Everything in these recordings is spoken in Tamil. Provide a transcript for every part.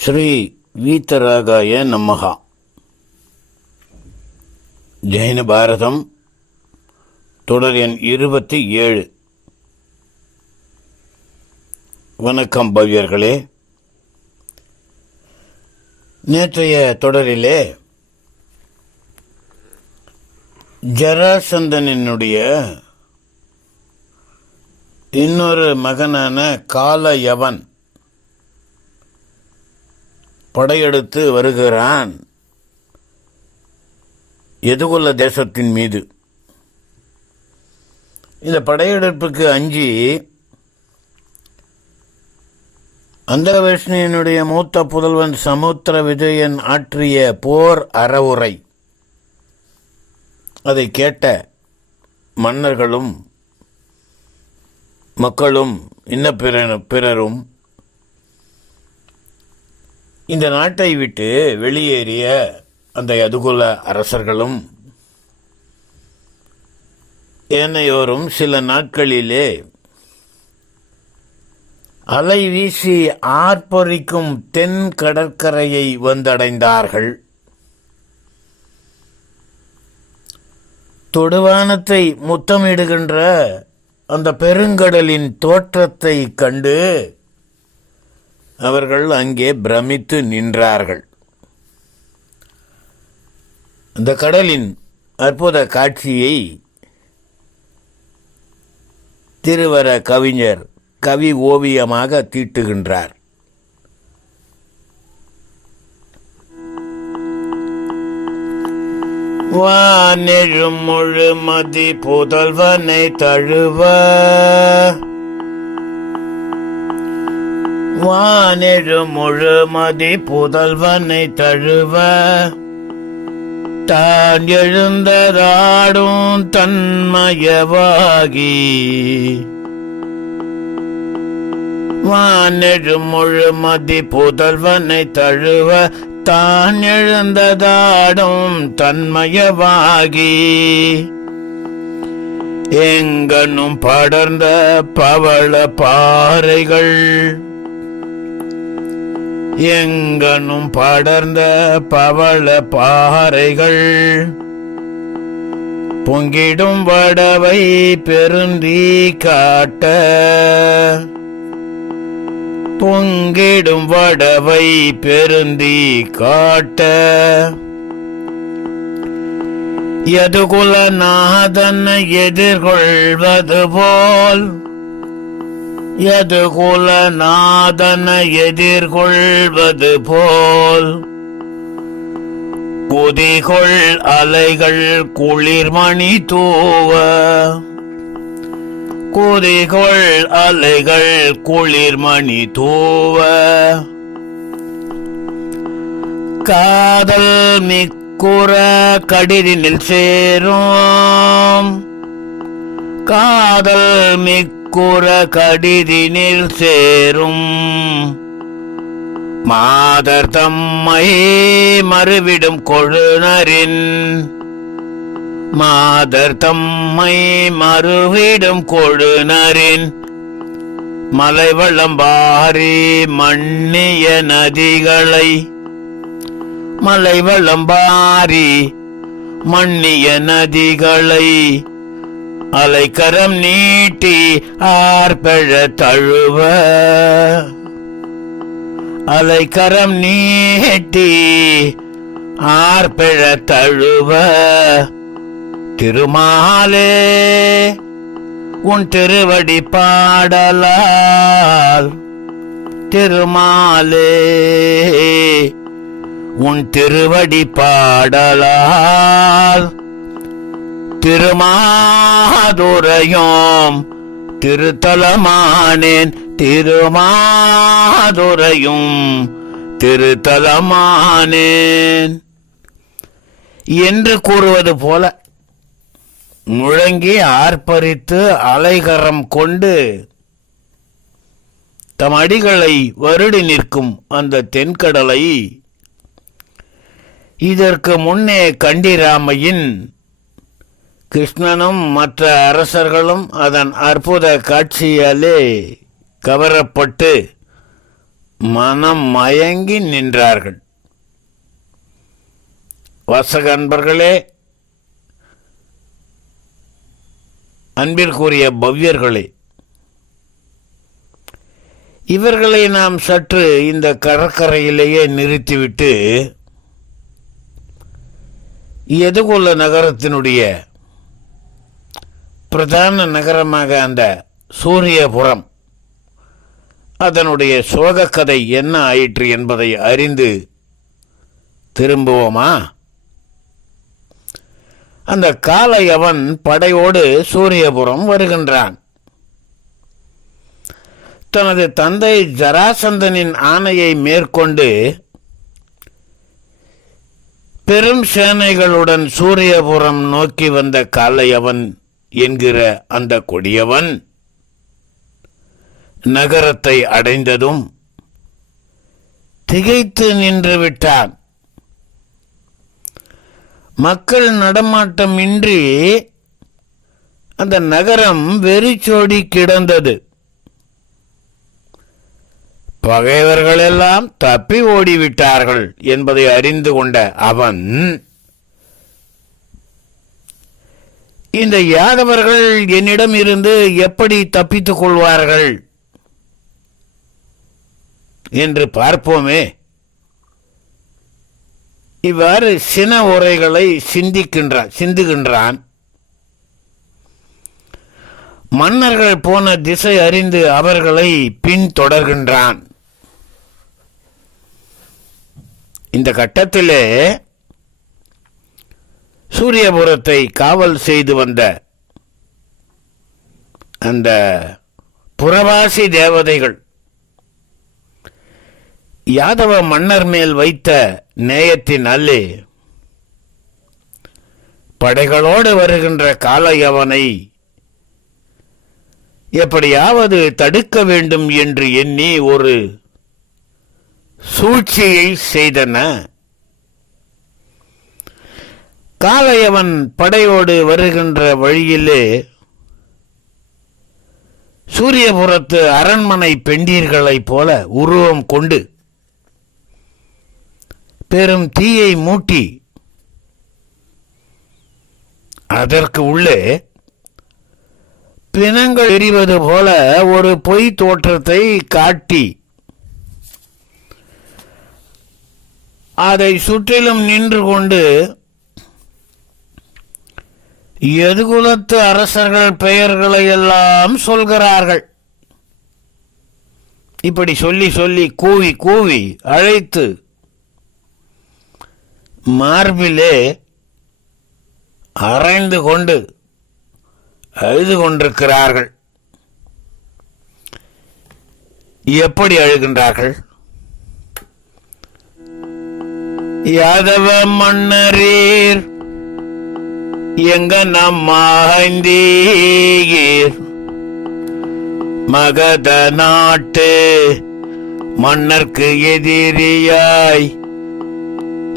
ஸ்ரீ வீத்தராகாய நமகா ஜெயின பாரதம் தொடர் எண் இருபத்தி ஏழு. வணக்கம் பவ்யர்களே. நேற்றைய தொடரிலே ஜராசந்தனினுடைய இன்னொரு மகனான காலயவன் படையெடுத்து வருகிறான். எதுகுல தேசத்தின் மீது? இந்த படையெடுப்புக்கு அஞ்சி அந்தகவேஷ்ணியனுடைய மூத்த புதல்வன் சமுத்திர விஜயன் ஆற்றிய போர் அறவுரை. அதை கேட்ட மன்னர்களும் மக்களும் இன்ன பிற பிறரும் இந்த நாட்டை விட்டு வெளியேறிய அந்த யதுகுல அரசர்களும் ஏனையோரும் சில நாட்களிலே அலை வீசி ஆர்ப்பரிக்கும் தென் கடற்கரையை வந்தடைந்தார்கள். தொடுவானத்தை முத்தமிடுகின்ற அந்த பெருங்கடலின் தோற்றத்தை கண்டு அவர்கள் அங்கே பிரமித்து நின்றார்கள். அந்த கடலின் அற்புத காட்சியை திருவர கவிஞர் கவி ஓவியமாக தீட்டுகின்றார். வானெழும் முழுமதி புதல்வனை தழுவ வானெழும் முழுமதி புதல்வனை தழுவ. தான் எழுந்தராடும் தன்மயவாகி. வானெழும் முழுமதி புதல்வனை தழுவ. தான் எழுந்ததாடும் தன்மயவாகி. எங்கனும் படர்ந்த பவள பாறைகள். எங்கனும் படர்ந்த பவள பாறைகள் பொங்கிடும் வடவை பெருந்தி காட்ட பொங்கிடும் வடவை பெருந்தி காட்ட யதுகுலநாதன் எதிர்கொள்வது போல் எது குலநாதன எதிர்கொள்வது போல். குதிகொள் அலைகள் குளிர்மணி தூவ. குதிகொள் அலைகள் குளிர்மணி தூவ. காதல் மிக்குற கடிதினில் சேரும். காதல் மிக்குற கடிதினில் சேரும். மாதர் தம்மை மறுவிடும் கொழுனரின் மாதர் தம்மை மறுவிடும் கொழுனரின் மலைவளம்பாரி மண்ணிய நதிகளை. மலைவளம் பாரி மண்ணிய நதிகளை. அலைக்கரம் நீட்டி ஆர்பழ தழுவ. அலைக்கரம் நீட்டி ஆர்பழ தழுவ. திருமாலே உன் திருவடி பாடலால். திருமாலே உன் திருவடி பாடலால். திருமாதுரையும் திருத்தலமானேன் திருமாதுரையும் திருத்தலமானேன். என்று கூறுவது போல முழங்கி ஆர்ப்பரித்து அலைகரம் கொண்டு தம் அடிகளை வருடி நிற்கும் அந்த தென்கடலை இதற்கு முன்னே கண்டிராமையின் கிருஷ்ணனும் மற்ற அரசர்களும் அதன் அற்புத காட்சியாலே கவரப்பட்டு மனம் மயங்கி நின்றார்கள். வசக அன்பர்களே அன்பிற்குரிய பவ்யர்களே இவர்களை நாம் சற்று இந்த கடற்கரையிலேயே நிறுத்திவிட்டு எதுகுள்ள நகரத்தினுடைய பிரதான நகரமாக அந்த சூரியபுரம் அதனுடைய சோகக்கதை என்ன ஆயிற்று என்பதை அறிந்து திரும்புவோமா? அந்த காளையவன் படையோடு சூரியபுரம் வருகின்றான். தனது தந்தை ஜராசந்தனின் ஆணையை மேற்கொண்டு பெரும் சேனைகளுடன் சூரியபுரம் நோக்கி வந்த காளையவன் என்கிற அந்த கொடியவன் நகரத்தை அடைந்ததும் திகைத்து நின்று விட்டான். மக்கள் நடமாட்டமின்றி அந்த நகரம் வெறிச்சோடி கிடந்தது. பகைவர்களெல்லாம் தப்பி ஓடிவிட்டார்கள் என்பதை அறிந்து கொண்ட அவன் இந்த யாதவர்கள் என்னிடம் இருந்து எப்படி தப்பித்துக் கொள்வார்கள்? என்று பார்ப்போமே. இவ்வாறு சின உரைகளை சிந்திக்கின்றான் சிந்துகின்றான். மன்னர்கள் போன திசை அறிந்து அவர்களை பின்தொடர்கின்றான். இந்த கட்டத்திலே சூரியபுரத்தை காவல் செய்து வந்த அந்த புறவாசி தேவதைகள் யாதவ மன்னர் மேல் வைத்த நேயத்தின் அல்லே படைகளோடு வருகின்ற காளையவனை எப்படியாவது தடுக்க வேண்டும் என்று எண்ணி ஒரு சூழ்ச்சியை செய்தன. காளையவன் படையோடு வருகின்ற வழியிலே சூரியபுரத்து அரண்மனை பெண்டீர்களைப் போல உருவம் கொண்டு பெரும் தீயை மூட்டி அதற்கு உள்ளே பிணங்கள் எரிவது போல ஒரு பொய் தோற்றத்தை காட்டி அதை சுற்றிலும் நின்று கொண்டு எதுகுலத்து அரசர்கள் பெயர்களை எல்லாம் சொல்கிறார்கள்? இப்படி சொல்லி சொல்லி கூவி கூவி அழைத்து மார்பிலே அரைந்து கொண்டு அழுது கொண்டிருக்கிறார்கள். எப்படி அழுகின்றார்கள்? யாதவ மன்னரீர் எங்க நம்மாய்ந்தீர் மகத நாட்டு மன்னர்க்கு எதிரியாய்.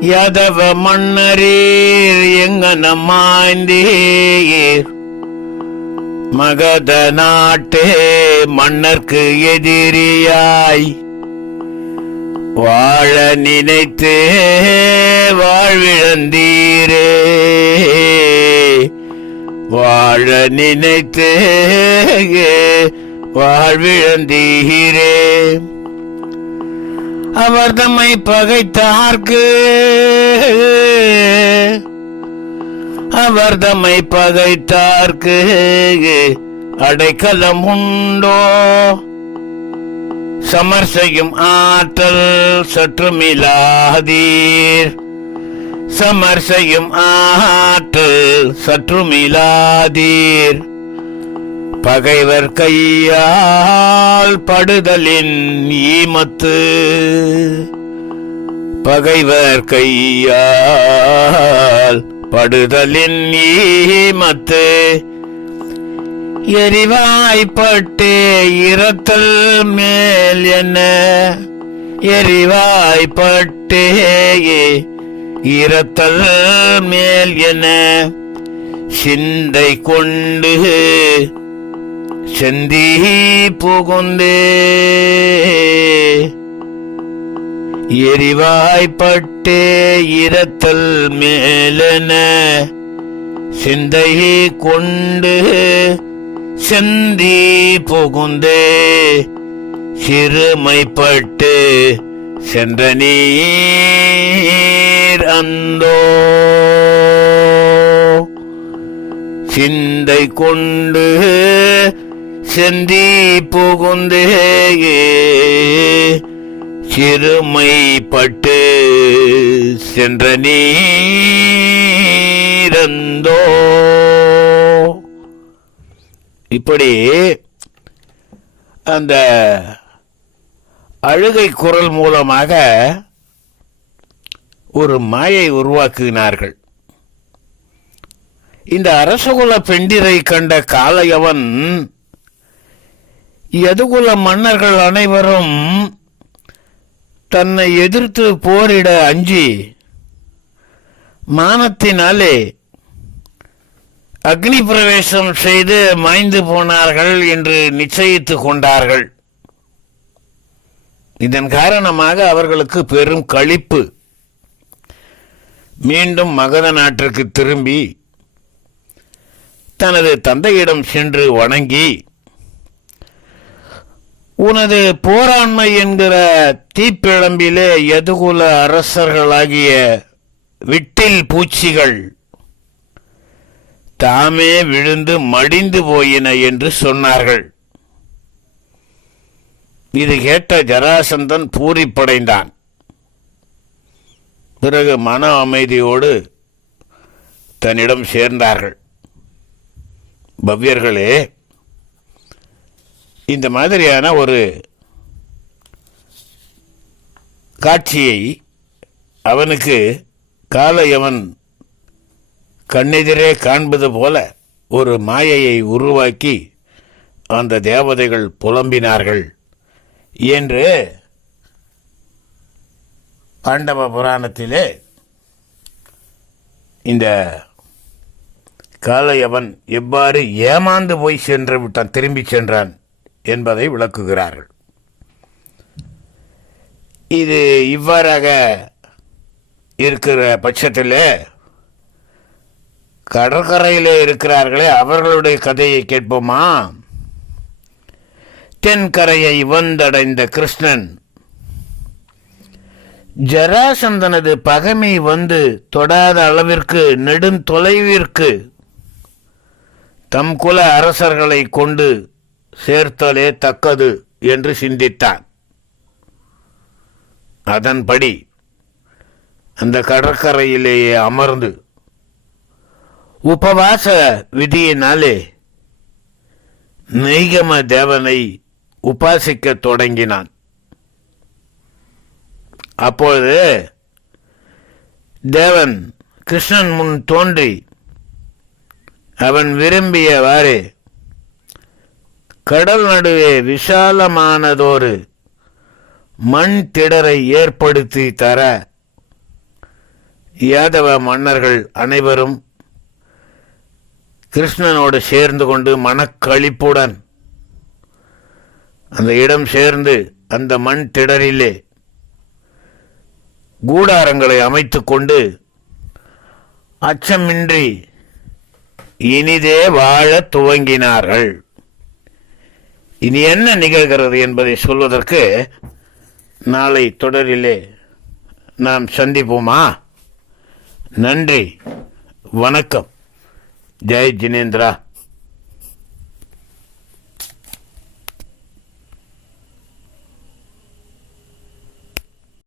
யதவ மன்னரீர் எங்க நம்மாய்ந்தீர் மகத நாட்டே மன்னர்க்கு எதிரியாய். வாழ நினைத்தே வாழ்விழந்தீரே வாழ நினைத்து வாழ்விழந்தீரே அவர் தம்மை பகைத்தார்க்கு அவர் தம்மை பகைத்தார்க்கு அடைக்கலம் உண்டோ? சமர் செய்யும் ஆற்றல் சற்றுமிலாதீர். சமர் செய்யும் ஆற்றல் சற்றுமிலாதீர். பகைவர் கையால் படுதலின் ஈமத்து. பகைவர் கையால் படுதலின் ஈமத்து. எரிவாய்ப்பட்டு இரத்தல் மேல் என்ன? எரிவாய்ப்பட்டே இரத்தல் மேல் என சிந்தை கொண்டு செந்தி புகுந்தே எரிவாய்ப்பட்டே இரத்தல் மேலென சிந்தை கொண்டு செந்தி புகுந்தே சிறுமைப்பட்டு சென்ற நீர் அந்தோ. சிந்தை கொண்டு செந்தி புகுந்தே சிறுமைப்பட்டு சென்ற நீரந்தோ இப்படி அந்த அழுகை குரல் மூலமாக ஒரு மாயை உருவாக்குகிறார்கள். இந்த அரசகுல பெண்டிரை கண்ட காளையவன் யதுகுல மன்னர்கள் அனைவரும் தன்னை எதிர்த்து போரிட அஞ்சி மானத்தினாலே அக்னி பிரவேசம் செய்து மாய்ந்து போனார்கள் என்று நிச்சயித்து கொண்டார்கள். இதன் காரணமாக அவர்களுக்கு பெரும் கழிப்பு. மீண்டும் மகத நாட்டிற்கு திரும்பி தனது தந்தையிடம் சென்று வணங்கி உனது போராண்மை என்கிற தீப்பிழம்பிலே எதுகுல அரசர்களாகிய விட்டில் பூச்சிகள் தாமே விழுந்து மடிந்து போயின என்று சொன்னார்கள். இது கேட்ட ஜராசந்தன் பூரிப்படைந்தான். பிறகு மன அமைதியோடு தன்னிடம் சேர்ந்தார்கள். பவ்யர்களே இந்த மாதிரியான ஒரு காட்சியை அவனுக்கு காலையவன் கண்ணெதிரே காண்பது போல ஒரு மாயையை உருவாக்கி அந்த தேவதைகள் புலம்பினார்கள். என்று பாண்டவ புராணத்திலே இந்த காளையவன் எவ்வாறு ஏமாந்து போய் சென்று விட்டான் திரும்பி சென்றான் என்பதை விளக்குகிறார்கள். இது இவ்வாறாக இருக்கிற பட்சத்தில் கடற்கரையில் இருக்கிறார்களே அவர்களுடைய கதையை கேட்போமா? தென்கரையை வந்தடைந்த கிருஷ்ணன். ஜராசந்தனது பகைமை வந்து தொடாத அளவிற்கு நெடுந்தொலைவிற்கு தம் குல அரசர்களை கொண்டு சேர்த்தலே தக்கது என்று சிந்தித்தான். அதன்படி அந்த கடற்கரையிலேயே அமர்ந்து உபவாச விதியினாலே நெய்கம தேவனை உபாசிக்கத் தொடங்கினான். அப்பொழுது தேவன் கிருஷ்ணன் முன் தோன்றி அவன் விரும்பியவாறு கடல் நடுவே விசாலமானதொரு மண் திடரை ஏற்படுத்தி தர யாதவ மன்னர்கள் அனைவரும் கிருஷ்ணனோடு சேர்ந்து கொண்டு மனக்களிப்புடன் அந்த இடம் சேர்ந்து அந்த மண் திடரிலே கூடாரங்களை அமைத்து கொண்டு அச்சமின்றி இனிதே வாழத் துவங்கினார்கள். இனி என்ன நிகழ்கிறது என்பதை சொல்வதற்கு நாளை தொடரிலே நாம் சந்திப்போமா? நன்றி. வணக்கம். ஜெய் ஜினேந்திரா.